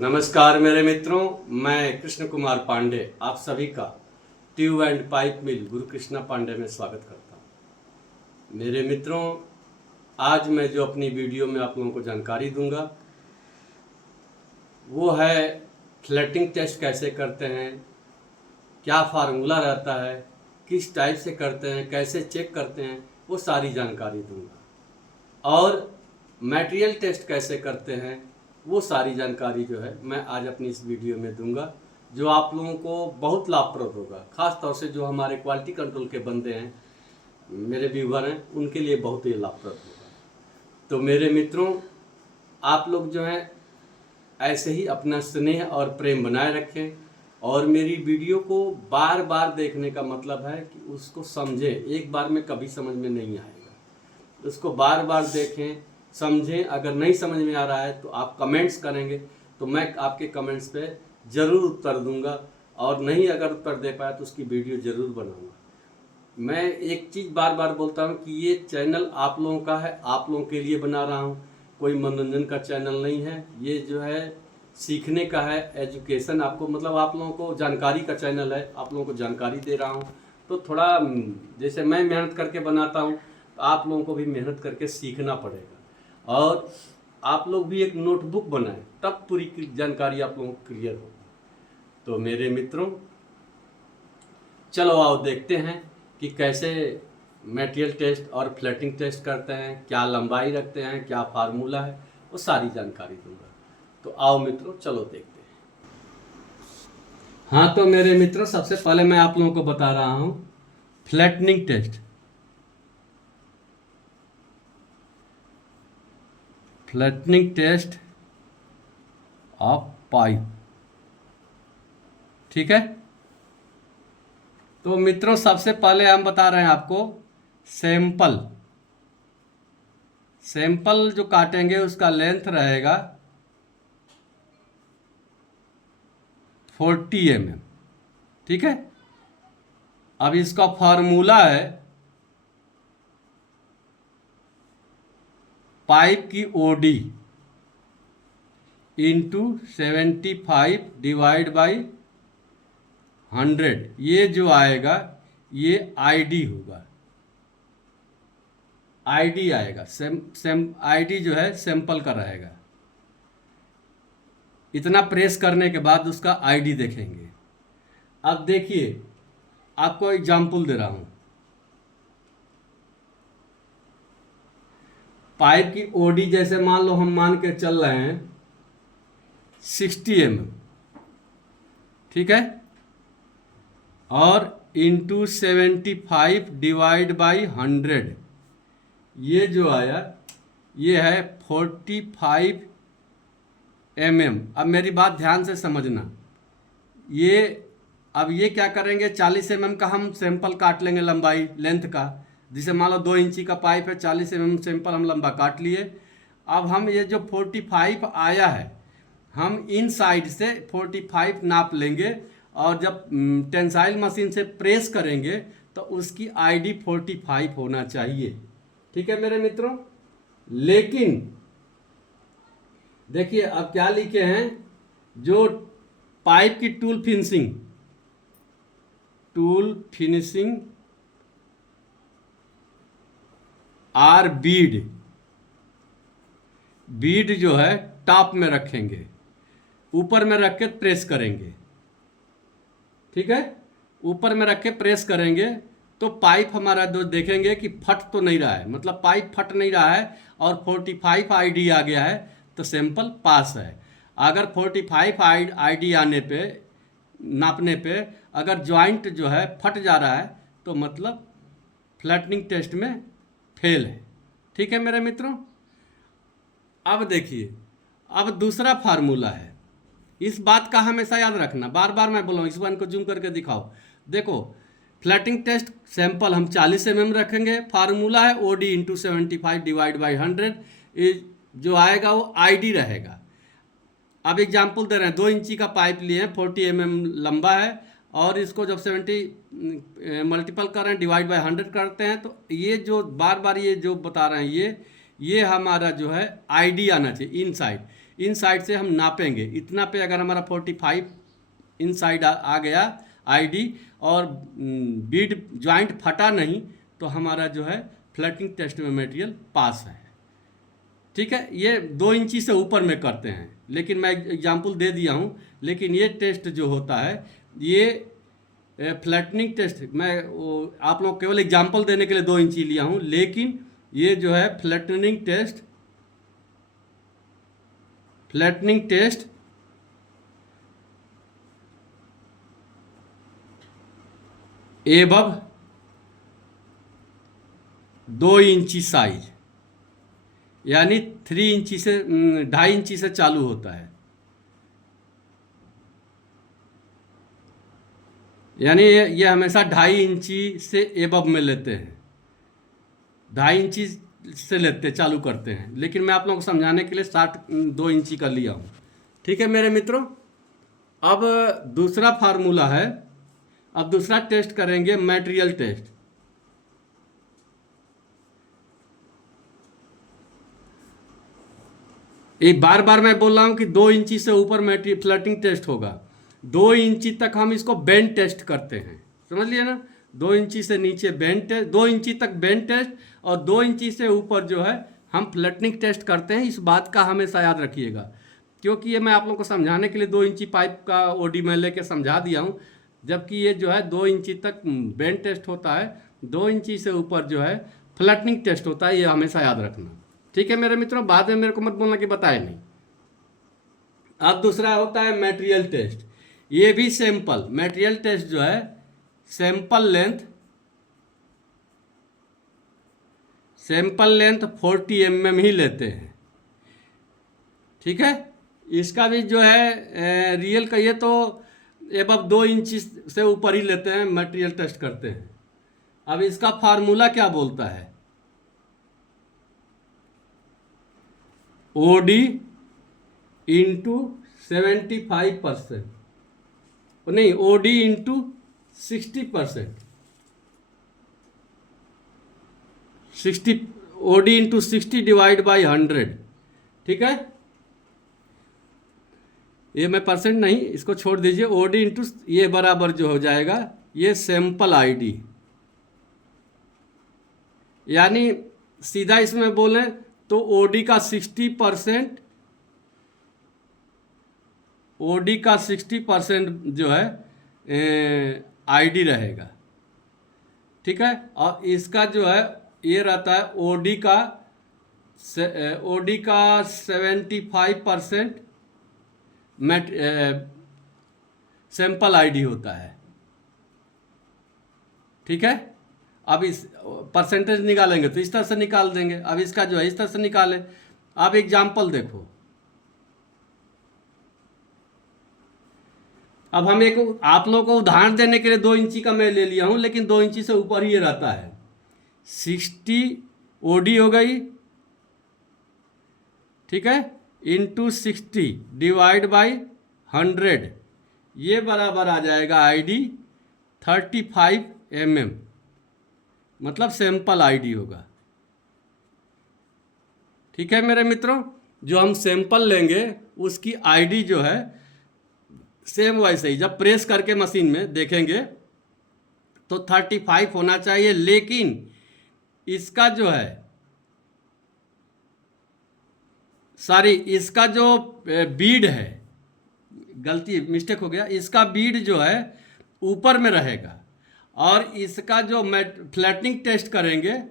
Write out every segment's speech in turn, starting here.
नमस्कार मेरे मित्रों, मैं कृष्ण कुमार पांडे आप सभी का ट्यूब एंड पाइप मिल गुरु कृष्णा पांडे में स्वागत करता हूं। मेरे मित्रों, आज मैं जो अपनी वीडियो में आप लोगों को जानकारी दूंगा वो है फ्लैटिंग टेस्ट कैसे करते हैं, क्या फार्मूला रहता है, किस टाइप से करते हैं, कैसे चेक करते हैं, वो सारी जानकारी दूंगा। और मटेरियल टेस्ट कैसे करते हैं वो सारी जानकारी जो है मैं आज अपनी इस वीडियो में दूंगा, जो आप लोगों को बहुत लाभप्रद होगा। खास तौर से जो हमारे क्वालिटी कंट्रोल के बंदे हैं, मेरे व्यूवर हैं, उनके लिए बहुत ही लाभप्रद होगा। तो मेरे मित्रों, आप लोग जो हैं ऐसे ही अपना स्नेह और प्रेम बनाए रखें और मेरी वीडियो को बार बार देखने का मतलब है कि उसको समझें। एक बार में कभी समझ में नहीं आएगा, उसको बार बार देखें, समझें। अगर नहीं समझ में आ रहा है तो आप कमेंट्स करेंगे तो मैं आपके कमेंट्स पे ज़रूर उत्तर दूंगा, और नहीं अगर उत्तर दे पाया तो उसकी वीडियो ज़रूर बनाऊंगा। मैं एक चीज़ बार बार बोलता हूँ कि ये चैनल आप लोगों का है, आप लोगों के लिए बना रहा हूँ, कोई मनोरंजन का चैनल नहीं है। ये जो है सीखने का है, एजुकेशन, आपको मतलब आप लोगों को जानकारी का चैनल है, आप लोगों को जानकारी दे रहा हूँ। तो थोड़ा जैसे मैं मेहनत करके बनाता हूँ, आप लोगों को भी मेहनत करके सीखना पड़ेगा, और आप लोग भी एक नोटबुक बनाएं, तब पूरी जानकारी आप लोगों को क्लियर हो। तो मेरे मित्रों, चलो आओ देखते हैं कि कैसे मटेरियल टेस्ट और फ्लैटिंग टेस्ट करते हैं, क्या लंबाई रखते हैं, क्या फार्मूला है, वो सारी जानकारी दूंगा। तो आओ मित्रों, चलो देखते हैं। हाँ तो मेरे मित्रों, सबसे पहले मैं आप लोगों को बता रहा हूँ flattening test. Flattening test of pipe, ठीक है। तो मित्रों, सबसे पहले हम बता रहे हैं आपको सैंपल। सैंपल जो काटेंगे उसका लेंथ रहेगा 40 mm, ठीक है। अब इसका फार्मूला है पाइप की ओडी इंटू 75 डिवाइड बाई 100। ये जो आएगा ये आईडी होगा, आईडी आएगा। आईडी जो है सैंपल का रहेगा। इतना प्रेस करने के बाद उसका आईडी देखेंगे। अब देखिए, आपको एग्जाम्पल दे रहा हूं। पाइप की ओडी जैसे मान लो, हम मान के चल रहे हैं 60 mm, ठीक है, और इंटू 75 डिवाइड बाई 100, ये जो आया ये है 45 mm। अब मेरी बात ध्यान से समझना। अब ये क्या करेंगे, 40 mm का हम सैंपल काट लेंगे, लंबाई लेंथ का। जिसे मान लो 2 इंची का पाइप है, 40 mm सैंपल हम लंबा काट लिए। अब हम ये जो 45 आया है, हम इन साइड से 45 नाप लेंगे, और जब टेंसाइल मशीन से प्रेस करेंगे तो उसकी आईडी 45 होना चाहिए, ठीक है मेरे मित्रों। लेकिन देखिए अब क्या लिखे हैं, जो पाइप की टूल फिनिशिंग आर बीड जो है टॉप में रखेंगे, ऊपर में रख के प्रेस करेंगे, ठीक है। ऊपर में रख के प्रेस करेंगे तो पाइप हमारा जो देखेंगे कि फट तो नहीं रहा है, मतलब पाइप फट नहीं रहा है, और 45 आईडी आ गया है तो सैंपल पास है। अगर 45 आईडी आने पे, नापने पे अगर जॉइंट जो है फट जा रहा है तो मतलब फ्लैटनिंग टेस्ट में फेल है, ठीक है मेरे मित्रों। अब देखिए, अब दूसरा फार्मूला है। इस बात का हमेशा याद रखना, बार बार मैं बोल रहा हूँ, इस वन को जूम करके दिखाओ। देखो, फ्लैटिंग टेस्ट सैंपल हम 40 mm रखेंगे, फार्मूला है ओडी इंटू 75 डिवाइड बाई 100। जो आएगा वो आईडी रहेगा। अब एग्जाम्पल दे रहे हैं, 2 इंची का पाइप लिए हैं, 40 mm लंबा है, और इसको जब 70 मल्टीपल कर रहे हैं, डिवाइड बाई 100 करते हैं, तो ये जो बार बार ये जो बता रहे हैं, ये हमारा जो है आईडी आना चाहिए इनसाइड। इन साइड से हम नापेंगे, इतना पे अगर हमारा 45 इन साइड आ गया आईडी और बीड जॉइंट फटा नहीं तो हमारा जो है फ्लैटिंग टेस्ट में मटेरियल पास है। ठीक है, ये 2 इंची से ऊपर में करते हैं, लेकिन मैं एग्जांपल दे दिया हूँ। लेकिन ये टेस्ट जो होता है ये फ्लैटनिंग टेस्ट मैं आप लोग केवल एग्जांपल देने के लिए 2 इंची लिया हूँ, लेकिन ये जो है फ्लैटनिंग टेस्ट एबव 2 इंची साइज, यानी 3 इंची से 2.5 इंची से चालू होता है, यानी ये हमेशा 2.5 इंची से एबव में लेते हैं, 2.5 इंची से लेते चालू करते हैं। लेकिन मैं आप लोगों को समझाने के लिए 2 इंची का लिया हूँ। ठीक है मेरे मित्रों, अब दूसरा फार्मूला है, अब दूसरा टेस्ट करेंगे मटेरियल टेस्ट। एक बार बार मैं बोल रहा हूँ कि 2 इंची से ऊपर मटेरियल फ्लैटिंग टेस्ट होगा। 2 इंची तक हम इसको बेंड टेस्ट करते हैं, समझ लिया ना। 2 इंची से नीचे बेंड टेस्ट, 2 इंची तक बेंड टेस्ट और 2 इंची से ऊपर जो है हम फ्लैटनिंग टेस्ट करते हैं। इस बात का हमेशा याद रखिएगा, क्योंकि ये मैं आप लोगों को समझाने के लिए 2 इंची पाइप का ओडी मैं लेके समझा दिया हूँ, जबकि ये जो है 2 इंची तक बेंड टेस्ट होता है, 2 इंची से ऊपर जो है फ्लैटनिंग टेस्ट होता है। ये हमेशा याद रखना, ठीक है मेरे मित्रों। बाद में मेरे को मत बोलना कि बताए नहीं। अब दूसरा होता है मटेरियल टेस्ट, ये भी सैंपल मटेरियल टेस्ट जो है सैंपल लेंथ 40 mm ही लेते हैं। ठीक है, इसका भी जो है रियल कहिए तो एबव 2 इंच से ऊपर ही लेते हैं, मटेरियल टेस्ट करते हैं। अब इसका फार्मूला क्या बोलता है, OD इंटू 75%, नहीं OD into 60%, 60 OD into 60 divide by 100। ठीक है, ये मैं परसेंट नहीं, इसको छोड़ दीजिए। OD इंटू ये बराबर जो हो जाएगा ये सैंपल ID, यानी सीधा इसमें बोलें तो OD का 60%, OD का 60% जो है ID रहेगा। ठीक है, और इसका जो है ये रहता है OD का 75% सैंपल ID होता है। ठीक है, अब इस परसेंटेज निकालेंगे तो इस तरह से निकाल देंगे। अब इसका जो है इस तरह से निकालें। अब एग्जाम्पल देखो, अब हम एक आप लोगों को उदाहरण देने के लिए 2 इंची का मैं ले लिया हूं, लेकिन 2 इंची से ऊपर ही ये रहता है। 60 OD हो गई, ठीक है, इंटू 60 डिवाइड बाई 100, ये बराबर आ जाएगा ID 35 mm, मतलब सैंपल ID होगा। ठीक है मेरे मित्रों, जो हम सैंपल लेंगे उसकी ID जो है सेम वैसे ही जब प्रेस करके मशीन में देखेंगे तो 35 होना चाहिए, लेकिन इसका जो है इसका जो बीड है, गलती मिस्टेक हो गया, इसका बीड जो है ऊपर में रहेगा और इसका जो फ्लैटनिंग टेस्ट करेंगे,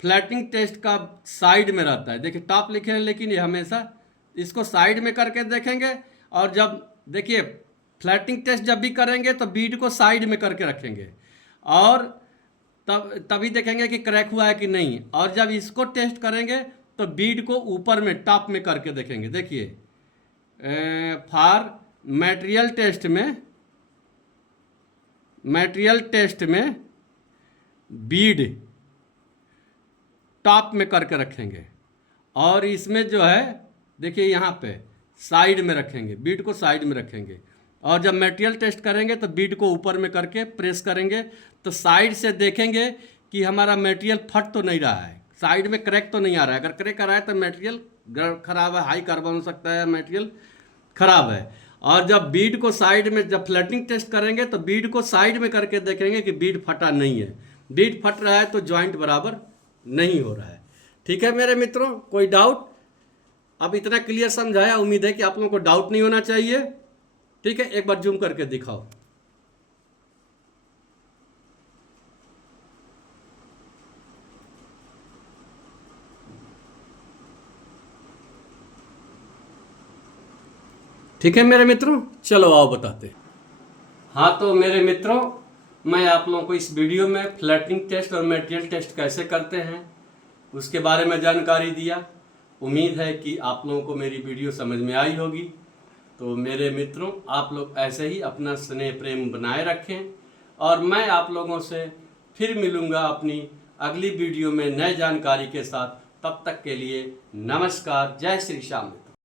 फ्लैटनिंग टेस्ट का साइड में रहता है। देखिए टॉप लिखे हैं, लेकिन ये हमेशा इसको साइड में करके देखेंगे। और जब देखिए फ्लैटनिंग टेस्ट जब भी करेंगे तो बीड को साइड में करके रखेंगे और तभी देखेंगे कि क्रैक हुआ है कि नहीं। और जब इसको टेस्ट करेंगे तो बीड को ऊपर में टॉप में करके देखेंगे। देखिए फॉर मटेरियल टेस्ट में बीड टॉप में करके रखेंगे और इसमें जो है देखिए यहाँ पे साइड में रखेंगे, बीड को साइड में रखेंगे। और जब मटेरियल टेस्ट करेंगे तो बीड को ऊपर में करके प्रेस करेंगे तो साइड से देखेंगे कि हमारा मटेरियल फट तो नहीं रहा है, साइड में क्रैक तो नहीं आ रहा है। अगर क्रैक आ रहा है तो मटेरियल खराब है, हाई कार्बन हो सकता है, मटेरियल खराब है। और जब बीड को साइड में, जब फ्लैटिंग टेस्ट करेंगे तो बीड को साइड में करके देखेंगे कि बीड फटा नहीं है। बीड फट रहा है तो जॉइंट बराबर नहीं हो रहा है। ठीक है मेरे मित्रों, कोई डाउट? अब इतना क्लियर समझाया, उम्मीद है कि आप लोगों को डाउट नहीं होना चाहिए। ठीक है, एक बार जूम करके दिखाओ। ठीक है मेरे मित्रों, चलो आओ बताते हैं। हाँ तो मेरे मित्रों, मैं आप लोगों को इस वीडियो में फ्लैटिंग टेस्ट और मटेरियल टेस्ट कैसे करते हैं उसके बारे में जानकारी दिया। उम्मीद है कि आप लोगों को मेरी वीडियो समझ में आई होगी। तो मेरे मित्रों, आप लोग ऐसे ही अपना स्नेह प्रेम बनाए रखें और मैं आप लोगों से फिर मिलूँगा अपनी अगली वीडियो में नए जानकारी के साथ। तब तक के लिए नमस्कार, जय श्री श्याम।